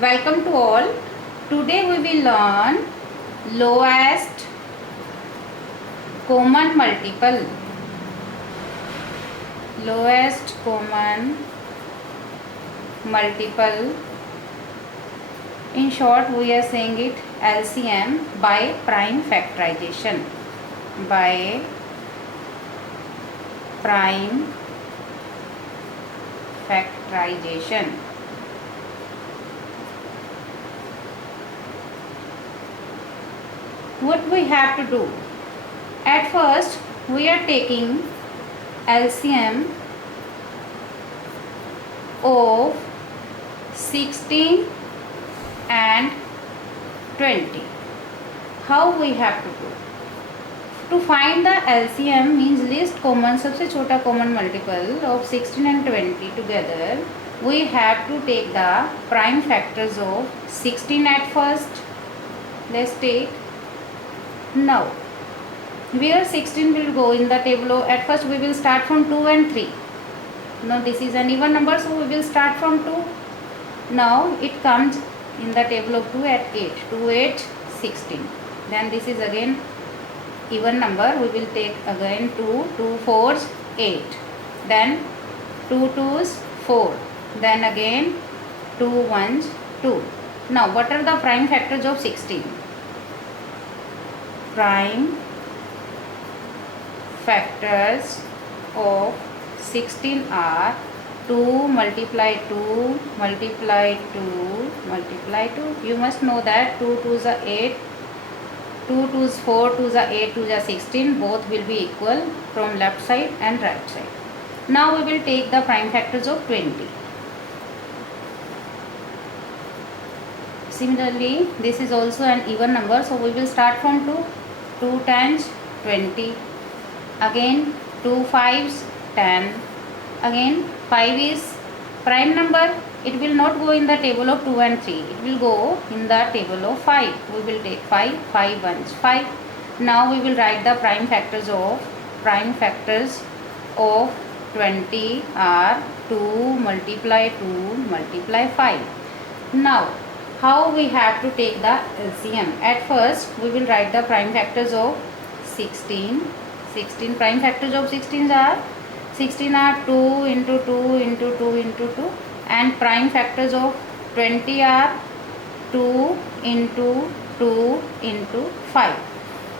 Welcome to all. Today we will learn lowest common multiple. Lowest common multiple. In short, we are saying it LCM by prime factorization. By prime factorization. What we have to do? At first, we are taking LCM of 16 and 20. How we have to do? To find the LCM means least common, सबसे छोटा common multiple of 16 and 20 together, we have to take the prime factors of 16 at first. Let's take. Now, where 16 will go in the table of, at first we will start from 2 and 3. Now this is an even number, so we will start from 2. Now it comes in the table of 2 at 8. 2, 8, 16. Then this is again even number. We will take again 2, 2 4s, 8. Then 2 2s, 4. Then again 2 1s, 2. Now what are the prime factors of 16? Prime factors of 16 are 2 multiply 2 multiply 2 multiply 2. You must know that 2 2s are 8, 2 2s 4, 2s are 8, 2s are 16. Both will be equal from left side and right side. Now we will take the prime factors of 20. Similarly, this is also an even number, so we will start from 2. 2 times 20. Again 2 5s, 10. Again 5 is prime number. It will not go in the table of 2 and 3. It will go in the table of 5. We will take 5, 5 1s, 5. Now we will write the prime factors of 20 are 2 multiply 2 multiply 5. Now how we have to take the LCM? At first we will write the prime factors of 16. 16 prime factors of 16 are 16 are 2 into 2 into 2 into 2, and prime factors of 20 are 2 into 2 into 5.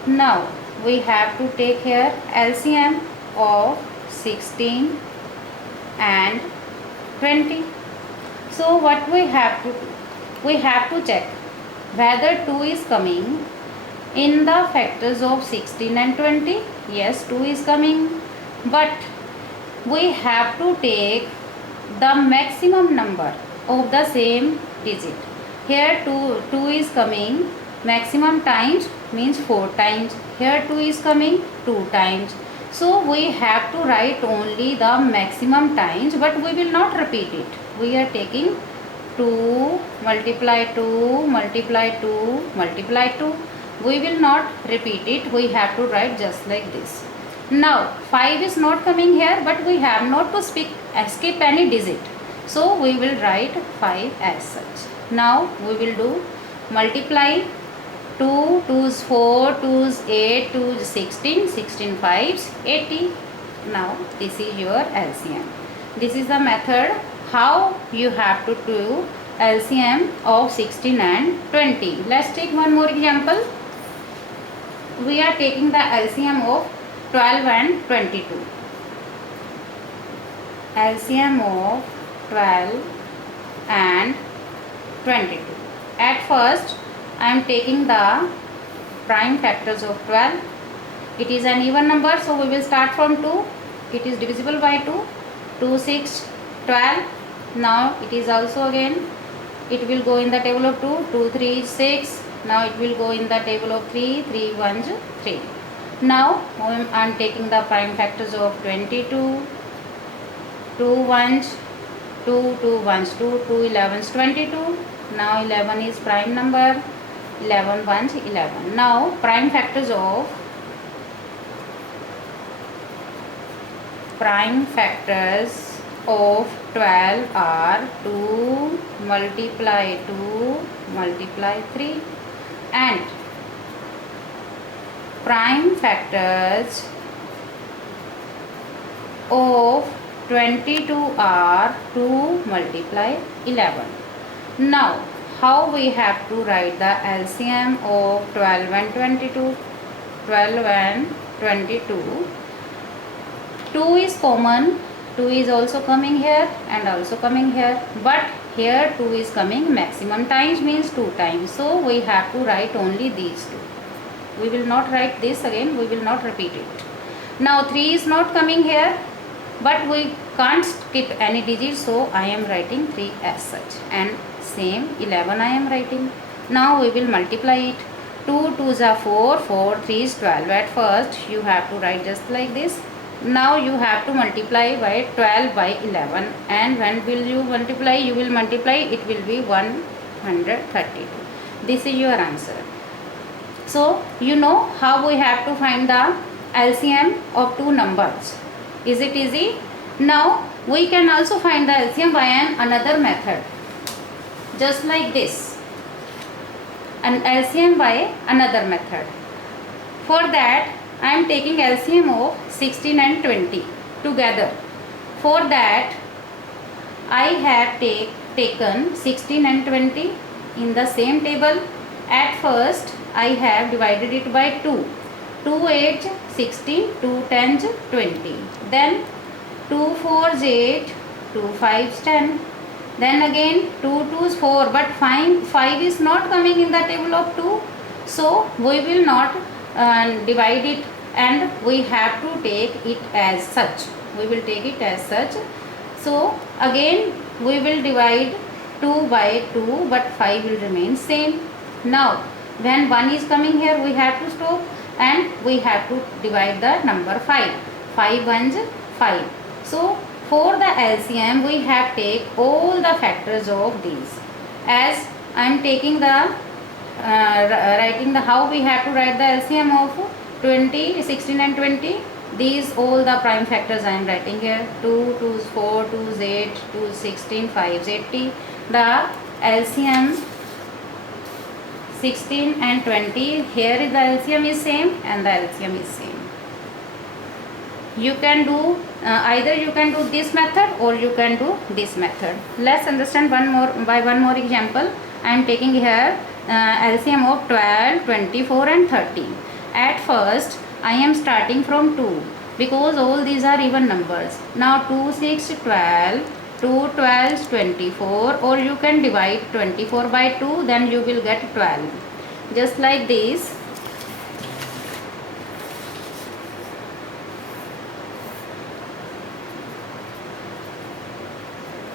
Now we have to take here LCM of 16 and 20. So what we have to do? We have to check whether 2 is coming in the factors of 16 and 20. Yes, 2 is coming, but we have to take the maximum number of the same digit. Here 2 is coming maximum times, means 4 times. Here 2 is coming 2 times. So we have to write only the maximum times, but we will not repeat it. We are taking 2 multiply 2 multiply 2 multiply 2. We will not repeat it. We have to write just like this. Now 5 is not coming here, but we have not to skip any digit. So we will write 5 as such. Now we will do multiply 2 2s 4, 2s 8, 2s 16, 16 5s 80. Now this is your LCM. This is the method how you have to do LCM of 16 and 20. Let's take one more example. We are taking the LCM of 12 and 22. LCM of 12 and 22. At first I am taking the prime factors of 12. It is an even number, so we will start from 2. It is divisible by 2. 2 6 12. Now it is also again, it will go in the table of 2. 2 3 6. Now it will go in the table of 3. 3 1s 3. Now I am taking the prime factors of 22. 2 1s, 2 2 1s 2, 2 11s 22. Now 11 is prime number. 11 1s 11. Now prime factors of prime factors of 12 are 2 multiply 2 multiply 3, and prime factors of 22 are 2 multiply 11. Now, how we have to write the LCM of 12 and 22? 12 and 22. 2 is common. 2 is also coming here and also coming here. But here 2 is coming maximum times, means 2 times. So, we have to write only these two. We will not write this again. We will not repeat it. Now, 3 is not coming here. But we can't skip any digit, so I am writing 3 as such, and same 11 I am writing. Now we will multiply it. 2 2s are 4, 4 3s 12. At first you have to write just like this. Now you have to multiply by 12 by 11, and when will you multiply? You will multiply, it will be 132. This is your answer. So you know how we have to find the LCM of two numbers. Is it easy? Now we can also find the LCM by another method, just like this, an LCM by another method. For that I am taking LCM of 16 and 20 together. For that I have taken 16 and 20 in the same table. At first I have divided it by 2. 2 8s 16, 2 10s 20. Then 2 4s 8, 2 5s 10. Then again 2 2s 4, but 5 is not coming in the table of 2. So we will not divide it, and we have to take it as such. We will take it as such. So again we will divide 2 by 2, but 5 will remain same. Now when 1 is coming here, we have to stop, and we have to divide the number 5. 5 ones 5. So for the LCM we have take all the factors of these. As I am taking the writing the how we have to write the LCM of 20, 16 and 20. These all the prime factors I am writing here. 2 2s 4, 2s 8, 2s 16, 5s 80. The LCM 16 and 20, here is the LCM is same and the LCM is same. You can do either you can do this method or you can do this method. Let's understand one more example. I am taking here LCM of 12, 24 and 30. At first I am starting from 2 because all these are even numbers. Now 2 6 12, 2 12s 24, or you can divide 24 by 2, then you will get 12. Just like this.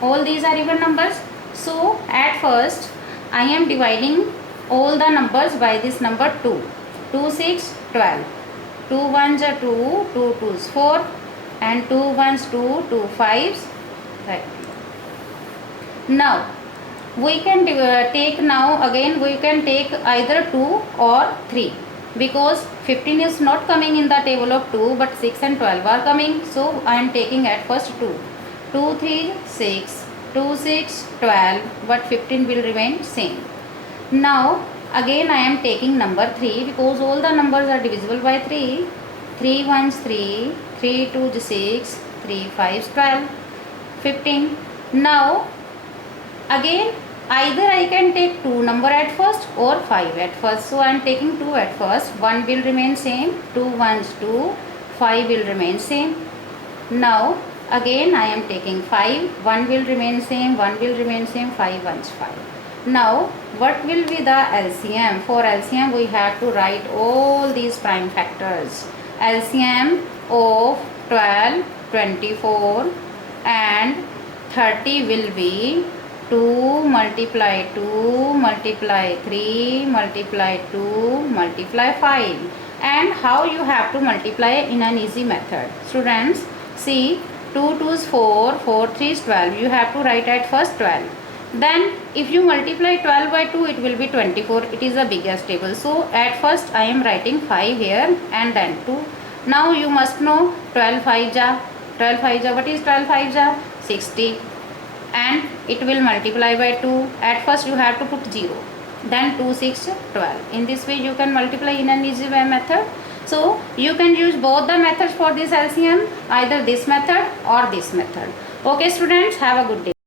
All these are even numbers. So at first I am dividing all the numbers by this number 2. 2 6 12. 2 1s are 2, 2 2s 4, and 2 1s 2, 2 5s 5. Now we can take now again we can take either 2 or 3, because 15 is not coming in the table of 2, but 6 and 12 are coming. So I am taking at first 2. 2 3 6, 2 6 12, but 15 will remain same. Now again I am taking number 3 because all the numbers are divisible by 3. 3 1s 3, 3 2s 6, 3 5s 12, 15. Now again either I can take 2 number at first or 5 at first. So I am taking 2 at first. 1 will remain same. 2 1s 2, 5 will remain same. Now again I am taking 5. 1 will remain same. 1 will remain same. 5 1s 5. Now what will be the LCM? For LCM we have to write all these prime factors. LCM of 12, 24 and 30 will be 2 multiply 2 multiply 3 multiply 2 multiply 5. And how you have to multiply in an easy method? Students, see, 2 2s 4, 4 3s 12. You have to write at first 12. Then if you multiply 12 by 2, it will be 24. It is the biggest table. So at first I am writing 5 here and then 2. Now you must know 12 5 ja. 12 5 ja. What is 12 5 ja? 60 and it will multiply by 2. At first you have to put 0, then 2 6 12. In this way you can multiply in an easy way method. So you can use both the methods for this LCM, either this method or this method. Okay students, have a good day.